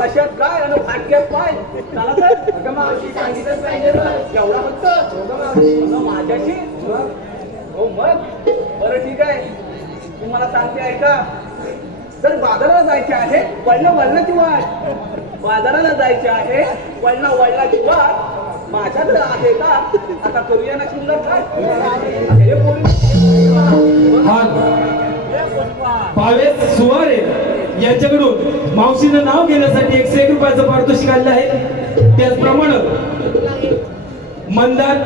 कशात काय आणि फाटक्यात काय? त्याला तर अगं मावशी सांगितलं पाहिजे ना. एवढा फक्त अगं माझ्याशी? हो मग? बरं ठीक आहे. तुम्हाला सांगते ऐका. जर बाजाराला जायचे आहे वळणं वळणाची वाट बाजाराला जायचे आहे वळणं वळणाची वाट माझ्याकडे आहे का? आता करूया ना सुंदर काय? हे पोरी यांच्याकडून मावशीनं नाव घेण्यासाठी एकशे एक रुपयाचं पारितोषिक आलेलं आहे. त्याचप्रमाणे मंदार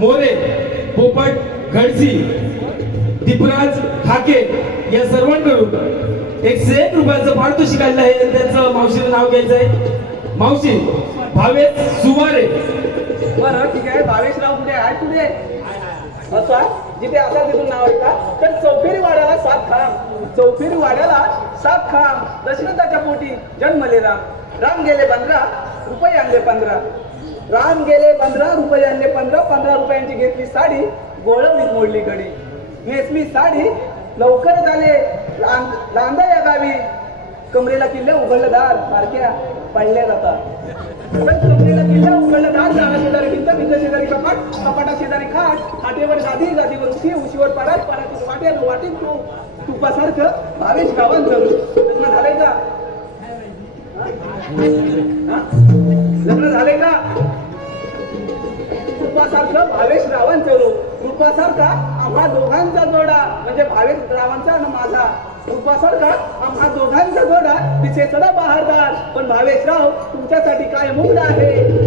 मोरे पोपट घडसी दीपराज हाके या सर्वांकडून एकशे एक रुपयाचं पारितोषिक आलेलं आहे. त्यांचं मावशीनं नाव घ्यायचं आहे. मावशी भावेश सुवारे. बरं ठीक आहे. भावेशराव कुठे आहे? कुठे असं जिथे असा तिथून नाव ऐकता तर चौफेरी वाड्याला सात खांब चौफेरी वाड्याला सात खाम दशरथाच्या पोटी जन्मले राम. राम गेले पंधरा रुपये आणले पंधरा. राम गेले पंधरा रुपये आणले पंधरा पंधरा रुपयांची घेतली साडी गोळवणीत मोडली कडी नेसली साडी लवकर झाले लांदा या गावी. कमरेला किल्ल्या उघडलं दार सारख्या पडल्या जातात. पण कमरेला किल्ल्या उघडलं दार जागा शेजारी भिंत भिंत शेजारी कपाट कपाटा शेजारी खाट खाटेवर गादी गादीवर उशी उशीवर परात परातीवर वाटेल वाटेल तू. तुपासारखं भावेश गावात जरू लग्न झालंय का? लग्न झालंय का? कृपासारखं भावेश रावण चलो कृपासारखा आम्हा दोघांचा जोडा. म्हणजे भावेश रावांचा आणि माझा. कृपासारखा आम्हा दोघांचा जोडा. तिचे चढा बहारदार. पण भावेश राव तुमच्यासाठी काय मुग्ध आहे?